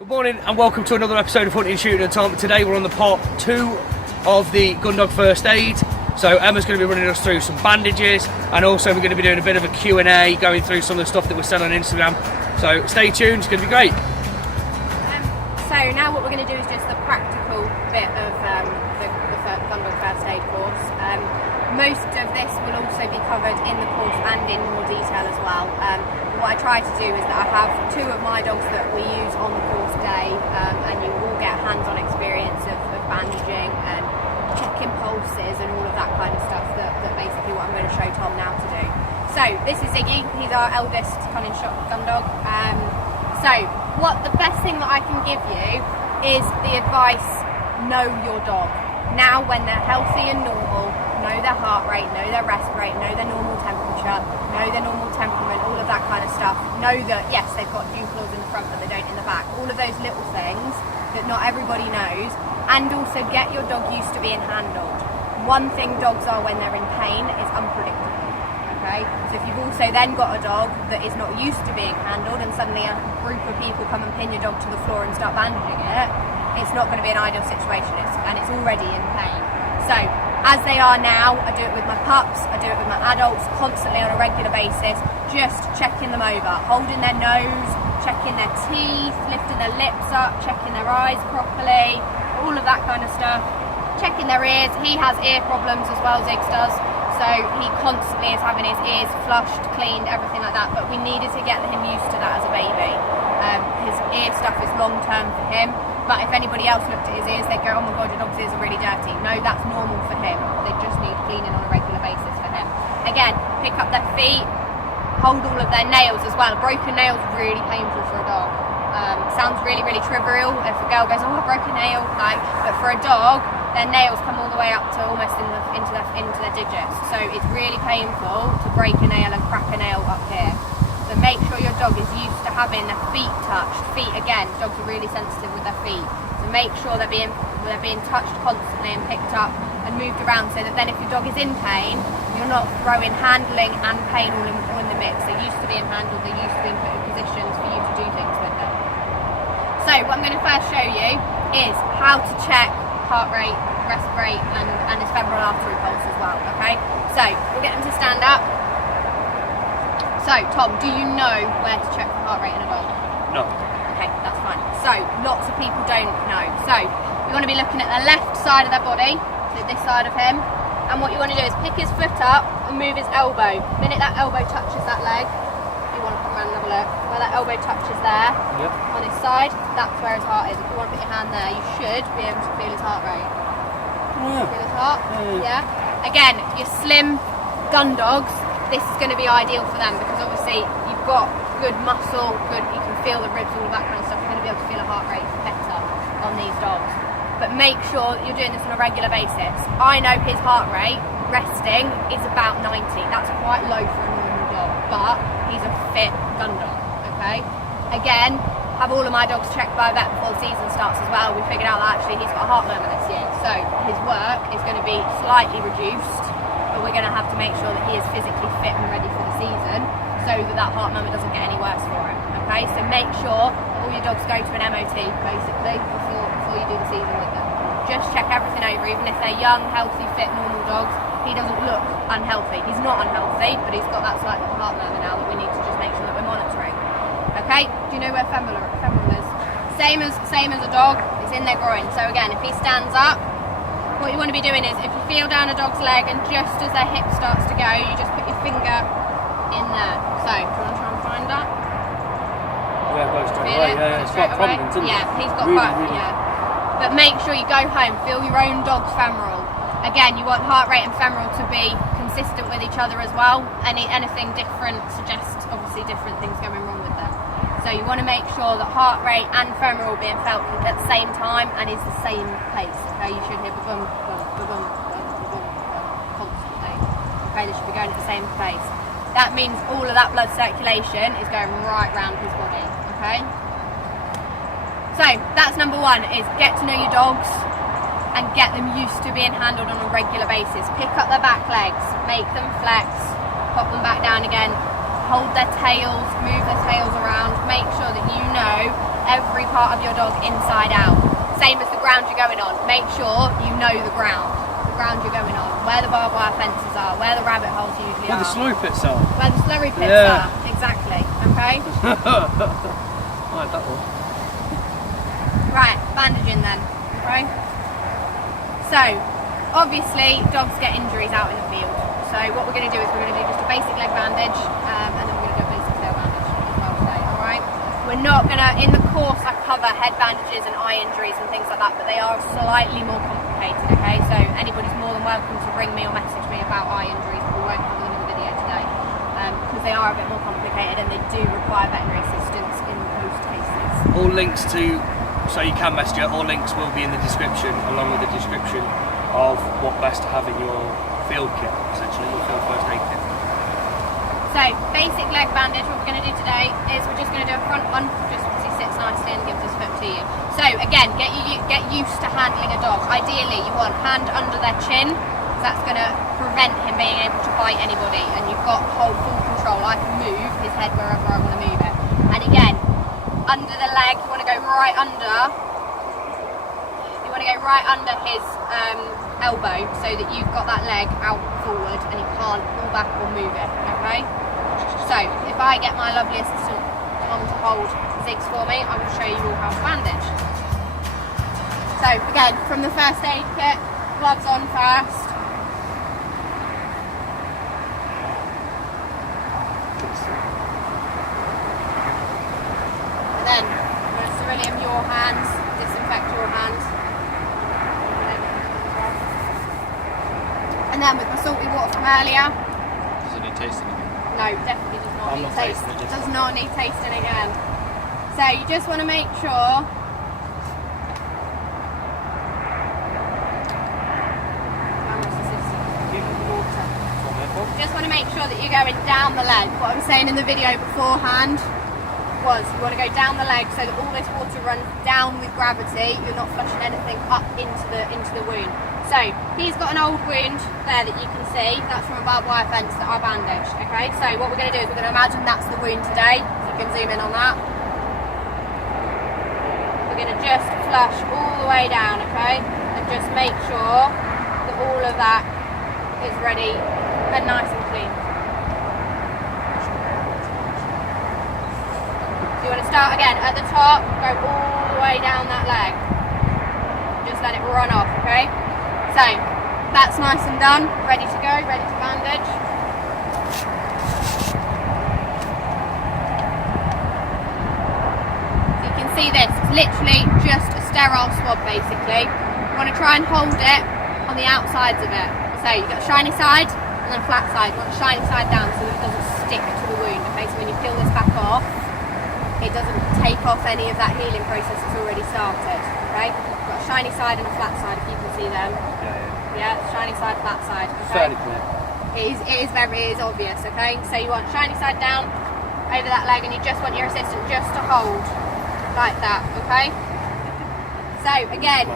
Good morning and welcome to another episode of Hunting, Shooting and Tom. Today we're on the part 2 of the Gundog First Aid. So Emma's going to be running us through some bandages, and also we're going to be doing a bit of a Q&A, going through some of the stuff that we're selling on Instagram. So stay tuned, it's going to be great. So now what we're going to do is just the practical bit of the Gundog First Aid course. Most of this will also be covered in the course and in more detail as well. What I try to do is that I have 2 of my dogs that we use on the course day, and you will get hands-on experience of bandaging and checking pulses and all of that kind of stuff that basically what I'm going to show Tom now to do. So this is Ziggy, he's our eldest cunning shot gun dog. So what the best thing that I can give you is the advice, know your dog. Now when they're healthy and normal, know their heart rate, know their rest rate, know their normal temperature, know their normal temperament, all of that kind of stuff. Know that yes, they've got dew claws in the front but they don't in the back. All of those little things that not everybody knows. And also get your dog used to being handled. One thing dogs are when they're in pain is unpredictable. Okay? So if you've also then got a dog that is not used to being handled and suddenly a group of people come and pin your dog to the floor and start bandaging it, it's not going to be an ideal situation, and it's already in pain. So as they are now, I do it with my pups, I do it with my adults constantly on a regular basis, just checking them over, holding their nose, checking their teeth, lifting their lips up, checking their eyes properly, all of that kind of stuff, checking their ears. He has ear problems as well, Ziggs does, so he constantly is having his ears flushed, cleaned, everything like that, but we needed to get him used to that as a baby. His ear stuff is long term for him, but if anybody else looked at his ears, they'd go, oh my god, your dog's ears are really dirty. No, that's normal for him. They just need cleaning on a regular basis for him. Again, pick up their feet, hold all of their nails as well. Broken nails really painful for a dog. Sounds really, really trivial. If a girl goes, oh, I broke a nail, but for a dog, their nails come all the way up to almost into their digits. So it's really painful to break a nail and crack a nail up here. So make sure your dog is used to having their feet touched. Feet, again, dogs are really sensitive with their feet. So make sure they're being touched constantly and picked up and moved around, so that then if your dog is in pain, you're not throwing handling and pain all in the mix. They're used to being handled, they're used to being put in positions for you to do things with them. So what I'm going to first show you is how to check heart rate, rest rate and his femoral artery pulse as well, okay? So we'll get them to stand up. So Tom, do you know where to check the heart rate in a dog? No. Okay, that's fine. So lots of people don't know. So you want to be looking at the left side of their body, so this side of him, and what you want to do is pick his foot up and move his elbow. The minute that elbow touches that leg, you want to come around and have a look. Where that elbow touches there, Yep. on his side, that's where his heart is. If you want to put your hand there, you should be able to feel his heart rate. Yeah. Feel his heart? Yeah. Again, your slim gun dogs, this is going to be ideal for them because obviously you've got good muscle, you can feel the ribs, all of that kind of stuff. You're going to be able to feel a heart rate better on these dogs. But make sure that you're doing this on a regular basis. I know his heart rate, resting, is about 90. That's quite low for a normal dog, but he's a fit gun dog, okay? Again, have all of my dogs checked by a vet before the season starts as well. We figured out that actually he's got a heart murmur this year, so his work is going to be slightly reduced, but we're going to have to make sure that he is physically fit and ready for the season so that heart murmur doesn't get any worse for him, okay? So make sure that all your dogs go to an MOT, basically, before you do the season with them. Just check everything over, even if they're young, healthy, fit, normal dogs. He doesn't look unhealthy. He's not unhealthy, but he's got that slight little heart murmur now that we need to just make sure that we're monitoring. Okay? Do you know where femoral is? Same as a dog, it's in their groin. So again, if he stands up, what you want to be doing is, if you feel down a dog's leg and just as their hip starts to go, you just put your finger in there. So, do you want to try and find that? Yeah, it goes straight away. Yeah, it's quite prominent, isn't it? Yeah, he's got really, quite, really. yeah. But make sure you go home, feel your own dog's femoral. Again, you want heart rate and femoral to be consistent with each other as well. Anything different suggests obviously different things going wrong with them. So you want to make sure that heart rate and femoral being felt at the same time and is the same pace. Okay, you should hear ba-bum, ba-bum, ba-bum, constantly. Okay, they should be going at the same pace. That means all of that blood circulation is going right round his body. Okay. So that's number 1, is get to know your dogs and get them used to being handled on a regular basis. Pick up their back legs, make them flex, pop them back down again, hold their tails, move their tails around, make sure that you know every part of your dog inside out. Same as the ground you're going on. Make sure you know the ground you're going on, where the barbed wire fences are, where the rabbit holes usually Where are. the slurry pits are. Where the slurry pits are, exactly, okay? I like that one. Right, bandaging then, okay? So, obviously, dogs get injuries out in the field. So what we're going to do is we're going to do just a basic leg bandage, and then we're going to do a basic tail bandage as well today, alright? We're not going to, in the course I cover head bandages and eye injuries and things like that, but they are slightly more complicated, okay? So anybody's more than welcome to ring me or message me about eye injuries, but we won't cover them in the video today, because they are a bit more complicated and they do require veterinary assistance in most cases. All links to, so you can message her, all links will be in the description, along with the description of what best to have in your field kit, essentially, your field first aid kit. So, basic leg bandage, what we're going to do today is we're just going to do a front one, just because he sits nicely and gives his foot to you. So, again, get used to handling a dog. Ideally, you want hand under their chin, because that's going to prevent him being able to bite anybody, and you've got full control. I can move his head wherever I want to move it. And again, under the leg, you want to go right under. You want to go right under his elbow, so that you've got that leg out forward and he can't pull back or move it, okay? So, if I get my lovely assistant Tom to hold Ziggs for me, I will show you all how to bandage. So, again, from the first aid kit, gloves on first. And then, I'm going to ceruleum your hands, disinfect your hands. And then with the salty water from earlier. Does it need tasting again? No, definitely does not need taste. tasting it. Does not need tasting again. So you just want to make sure just want to make sure that you're going down the leg. What I was saying in the video beforehand was you want to go down the leg so that all this water runs down with gravity. You're not flushing anything up into the wound. So he's got an old wound there that you can see. That's from a barbed wire fence that I bandaged. Okay, so what we're going to do is we're going to imagine that's the wound today. You can zoom in on that. We're going to just flush all the way down, okay, and just make sure that all of that is ready and nice and clean. So you want to start again at the top, go all the way down that leg. Just let it run off, okay? So, that's nice and done, ready to go, ready to bandage. So you can see this, it's literally just a sterile swab basically. You want to try and hold it on the outsides of it. So you've got a shiny side and then a flat side. You want the shiny side down so that it doesn't stick to the wound. Okay, so when you peel this back off, it doesn't take off any of that healing process that's already started. Okay, you've got a shiny side and a flat side if you can see them. Yeah, shiny side, flat side. Okay. Fairly clear. It is obvious, okay? So you want shiny side down over that leg and you just want your assistant just to hold like that, okay? So again,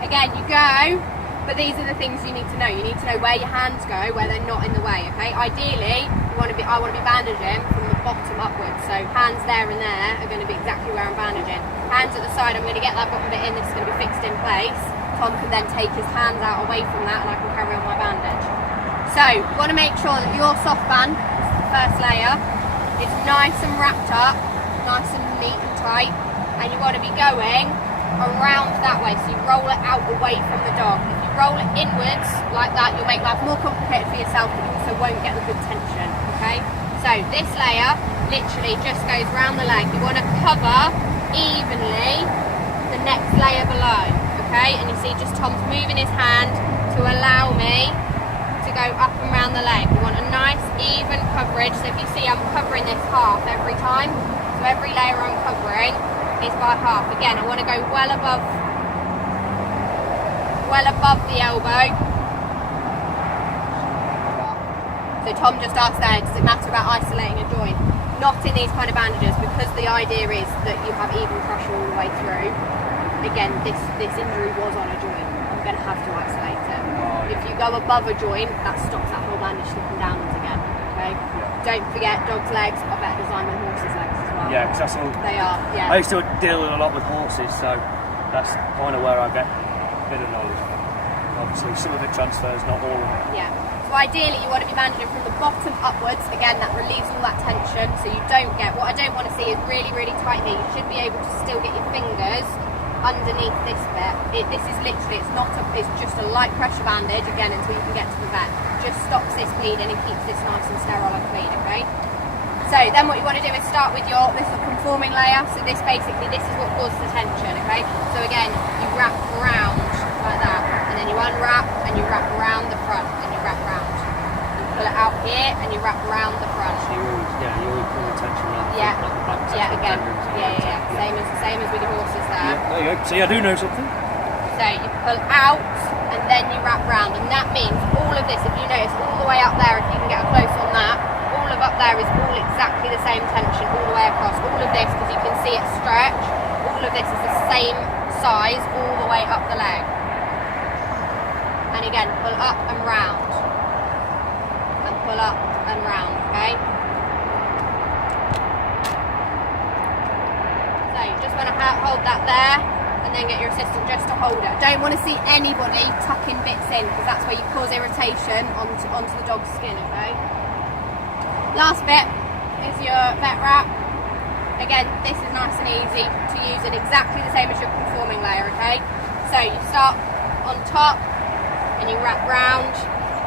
again you go, but these are the things you need to know. You need to know where your hands go, where they're not in the way, okay? Ideally, I want to be bandaging from the bottom upwards. So hands there and there are going to be exactly where I'm bandaging. Hands at the side, I'm going to get that bottom bit in, this is going to be fixed in place. Tom can then take his hands out away from that and I can carry on my bandage. So, you want to make sure that your soffban, the first layer, is nice and wrapped up, nice and neat and tight, and you want to be going around that way, so you roll it out away from the dog. If you roll it inwards like that, you'll make life more complicated for yourself, but you also won't get the good tension, okay? So, this layer literally just goes around the leg. You want to cover evenly the next layer below. Okay, and you see just Tom's moving his hand to allow me to go up and round the leg. We want a nice even coverage, so if you see I'm covering this half every time, so every layer I'm covering is by half. Again, I want to go well above the elbow. So Tom just asked there, does it matter about isolating a joint? Not in these kind of bandages, because the idea is that you have even pressure all the way through. Again, this injury was on a joint. I'm going to have to isolate it. If you go above a joint, that stops that whole bandage slipping downwards again. Okay. Yeah. Don't forget, dogs' legs are better designed than horses' legs. well. Yeah, because that's all. They are, yeah. I used to deal with a lot with horses, so that's kind of where I get a bit of knowledge. Obviously, some of it transfers, not all of it. Yeah. So ideally, you want to be bandaging from the bottom upwards. Again, that relieves all that tension, so you don't get. What I don't want to see is really, really tight here. You should be able to still get your fingers underneath this bit. This is literally, it's just a light pressure bandage, again, until you can get to the vet. Just stops this bleeding and keeps this nice and sterile and clean, okay? So then what you want to do is start with this conforming layer. So this is what causes the tension, okay? So again, you wrap around like that, and then you unwrap, and you wrap around the front, and you wrap around. You pull it out here, and you wrap around the front. So you always pull the tension around the Yeah, front, like the back yeah, tension, again, tendons, yeah. Same as with the horses there. Yeah, there you go. See, I do know something. So you pull out, and then you wrap round, and that means all of this, if you notice, all the way up there, if you can get a close on that, all of up there is all exactly the same tension all the way across. All of this, because you can see it stretch, all of this is the same size all the way up the leg. And again, pull up and round. And pull up and round, okay? So you just want to hold that there, and then get your assistant just to hold it. Don't want to see anybody tucking bits in, because that's where you cause irritation onto the dog's skin, okay? Last bit is your vet wrap. Again, this is nice and easy to use, it exactly the same as your conforming layer, okay? So you start on top, and you wrap round,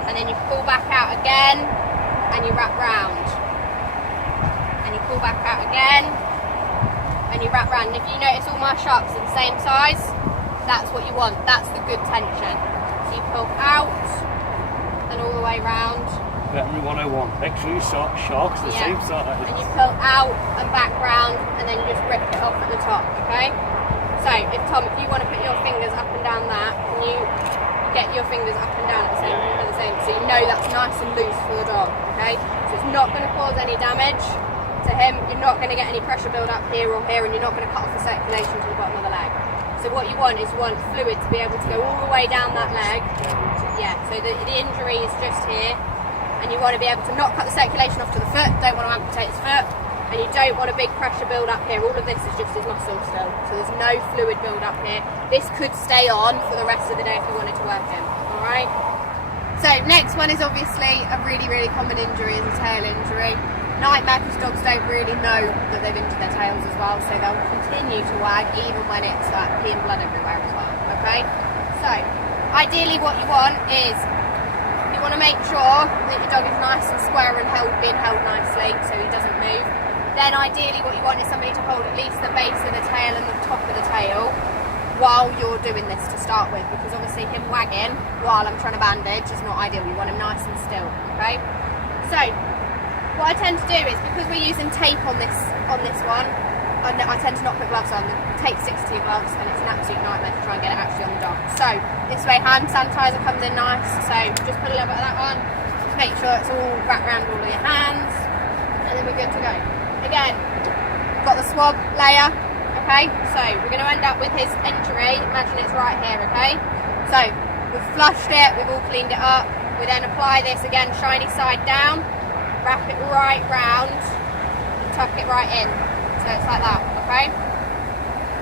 and then you pull back out again, and you wrap round. And you pull back out again, and you wrap round. And if you notice all my sharps are the same size, that's what you want, that's the good tension. So you pull out, and all the way round. Veterinary 101, make sure your sharks are the same size. And you pull out and back round, and then you just rip it off at the top, okay? So, if you want to put your fingers up and down that, can you get your fingers up and down at the same, so you know that's nice and loose for the dog, okay? So it's not going to cause any damage to him, you're not going to get any pressure build up here or here, and you're not going to cut off the circulation to the bottom of the leg. So what you want is fluid to be able to go all the way down that leg. Yeah, so the injury is just here. And you want to be able to not cut the circulation off to the foot, don't want to amputate his foot, and you don't want a big pressure build up here. All of this is just his muscle still, so there's no fluid build up here. This could stay on for the rest of the day if you wanted to work him, alright? So next one is obviously a really, really common injury, is a tail injury. Nightmare, because dogs don't really know that they've injured their tails as well, so they'll continue to wag even when it's like pee and blood everywhere as well, okay? So, ideally what you want is, you want to make sure that your dog is nice and square and being held nicely so he doesn't move. Then ideally what you want is somebody to hold at least the base of the tail and the top of the tail while you're doing this to start with, because obviously him wagging while I'm trying to bandage is not ideal. You want him nice and still, okay? So what I tend to do is, because we're using tape on this one, I tend to not put gloves on. The tape sticks to your gloves, and it's an absolute nightmare to try and get it actually on the dog. So this way hand sanitizer comes in nice, so just put a little bit of that on, just make sure it's all wrapped around all of your hands, and then we're good to go. Again, got the swab layer, okay? So we're going to end up with his injury, imagine it's right here, okay? So we've flushed it, we've all cleaned it up, we then apply this again, shiny side down, wrap it right round, and tuck it right in. So it's like that, okay?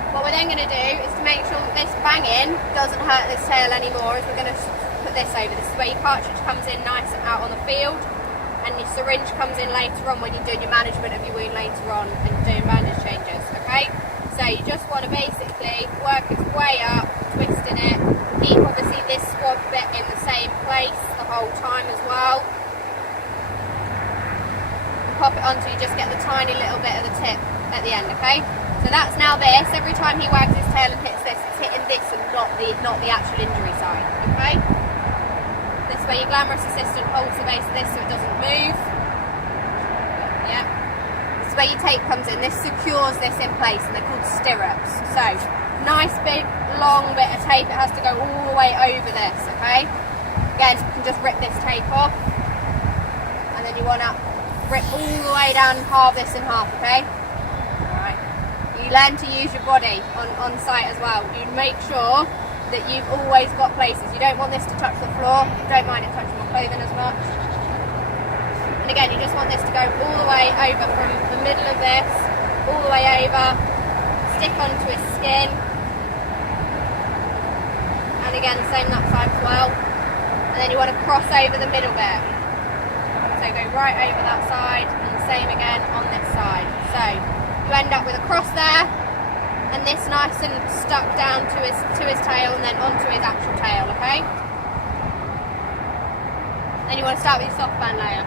What we're then going to do is to make sure that this banging doesn't hurt this tail anymore, is we're going to put this over. This is where your cartridge comes in nice and out on the field, and your syringe comes in later on when you're doing your management of your wound later on and doing bandage changes, okay? So you just want to basically work its way up, twisting it, keep obviously this swab bit in the same place the whole time as well. Pop it on so you just get the tiny little bit of the tip at the end, okay? So that's now this. Every time he wags his tail and hits this, it's hitting this and not the actual injury side, okay? This way your glamorous assistant holds the base of this so it doesn't move. Yeah. This is where your tape comes in. This secures this in place, and they're called stirrups. So, nice big long bit of tape. It has to go all the way over this, okay? Again, you can just rip this tape off, and then you want to rip all the way down, halve this in half, okay? Alright. You learn to use your body on site as well. You make sure that you've always got places. You don't want this to touch the floor. Don't mind it touching my clothing as much. And again, you just want this to go all the way over from the middle of this all the way over, stick onto his skin, and again same that side as well, and then you want to cross over the middle bit, so go right over that side and the same again on this side. So you end up with a cross there, and this nice and stuck down to his tail and then onto his actual tail, okay? Then you want to start with your softban layer.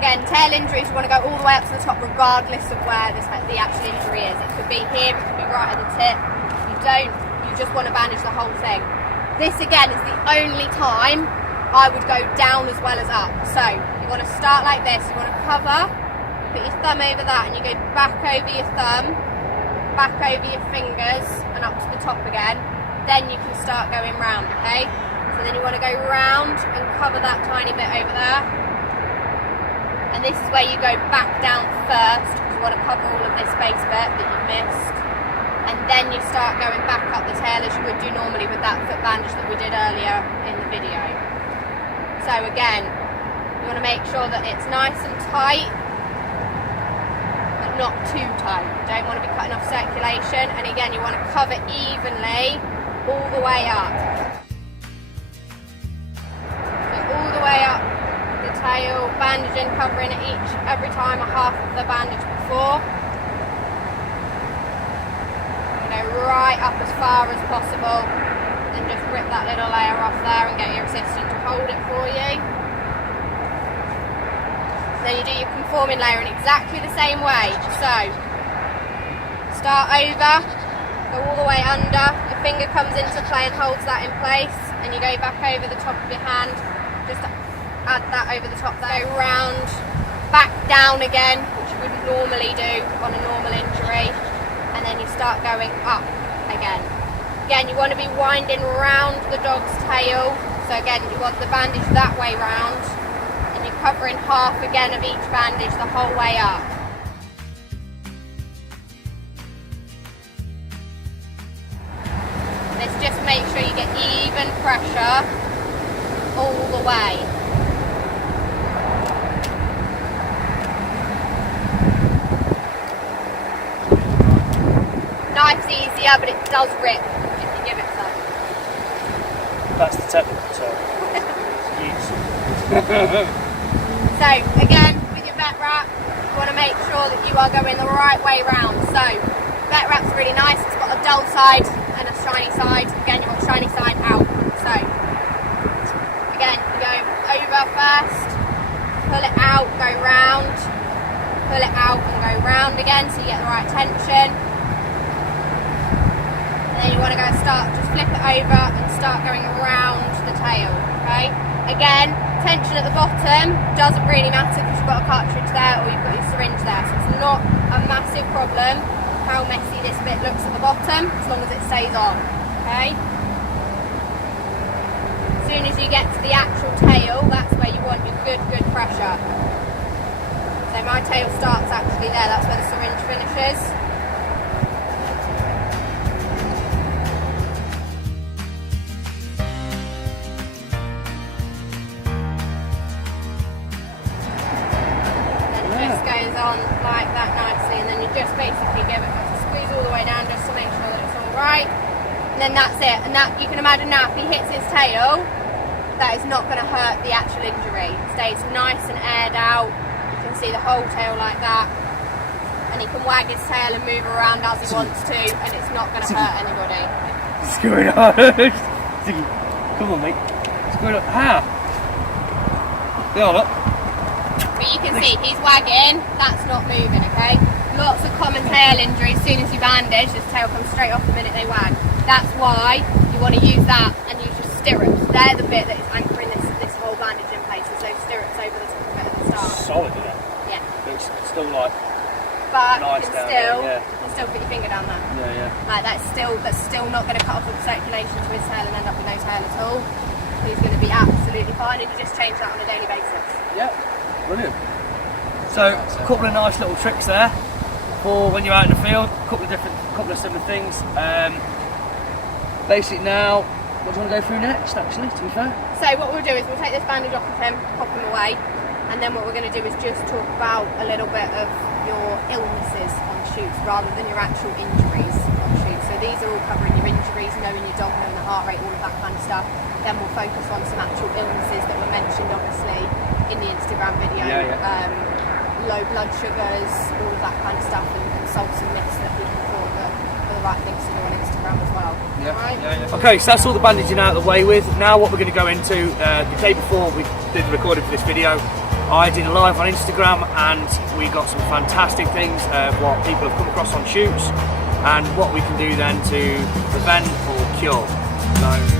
Again, tail injuries, you want to go all the way up to the top regardless of where the actual injury is. It could be here, it could be right at the tip. You just want to bandage the whole thing. This again is the only time I would go down as well as up. So you want to start like this, you want to cover, put your thumb over that and you go back over your thumb, back over your fingers and up to the top again. Then you can start going round, okay? So then you want to go round and cover that tiny bit over there. And this is where you go back down first, because you want to cover all of this base bit that you missed. And then you start going back up the tail as you would do normally with that foot bandage that we did earlier in the video. So again, you want to make sure that it's nice and tight, but not too tight. You don't want to be cutting off circulation. And again, you want to cover evenly all the way up. So all the way up the tail, bandaging, covering it every time a half of the bandage before. Go right up as far as possible, and just rip that little layer off there and get your assistant to hold it for you. Then you do your conforming layer in exactly the same way. So start over, go all the way under, your finger comes into play and holds that in place, and you go back over the top of your hand, just add that over the top there, go round, back down again, which you wouldn't normally do on a normal injury, and then you start going up again. Again, you want to be winding round the dog's tail, so again you want the bandage that way round, and you're covering half again of each bandage the whole way up. Let's just make sure you get even pressure all the way. Knife's easier, but it does rip if you give it some. That's the technical term. So again, with your vet wrap, you want to make sure that you are going the right way round. So vet wrap's really nice, it's got a dull side and a shiny side. Again, you want shiny side out. So again, you go over first, pull it out, go round, pull it out and go round again so you get the right tension. And then you want to go just flip it over and start going around the tail, okay? Again, tension at the bottom doesn't really matter because you've got a cartridge there or you've got your syringe there, so it's not a massive problem how messy this bit looks at the bottom as long as it stays on, okay? As soon as you get to the actual tail, that's where you want your good pressure. So my tail starts actually there, that's where the syringe finishes. On like that nicely, and then you just basically give it a squeeze all the way down just to make sure that it's all right, and then that's it. And that, you can imagine now, if he hits his tail, that is not going to hurt the actual injury. It stays nice and aired out. You can see the whole tail like that, and he can wag his tail and move around as he wants to, and it's not going to hurt anybody. What's going on? Come on, mate. What's going on? How? They are, look. But you can see he's wagging, that's not moving, okay? Lots of common tail injuries, as soon as you bandage, this tail comes straight off the minute they wag. That's why you want to use that and use your stirrups. They're the bit that is anchoring this whole bandage in place, is those stirrups over the top of it at the start. Solid, isn't it? Yeah. It's still like but nice you down can there, you can still put your finger down there. Yeah, yeah. Like that's still not going to cut off all the circulation to his tail and end up with no tail at all. He's going to be absolutely fine, and you just change that on a daily basis. Yeah. Brilliant. So a couple of nice little tricks there for when you're out in the field. A couple of similar things. Basically now, what do you want to go through next? Actually, to be fair. So what we'll do is we'll take this bandage off of him, pop him away, and then what we're going to do is just talk about a little bit of your illnesses on shoots rather than your actual injuries on shoots. So these are all covering your injuries, knowing your dog, knowing the heart rate, all of that kind of stuff. Then we'll focus on some actual illnesses that were mentioned obviously in the Instagram video. Low blood sugars, all of that kind of stuff, and solve some myths that people thought that were the right things to do on Instagram as well. Alright? Okay, so that's all the bandaging out of the way with. Now what we're going to go into, the day before we did the recording for this video, I did a live on Instagram and we got some fantastic things of what people have come across on shoots and what we can do then to prevent or cure. So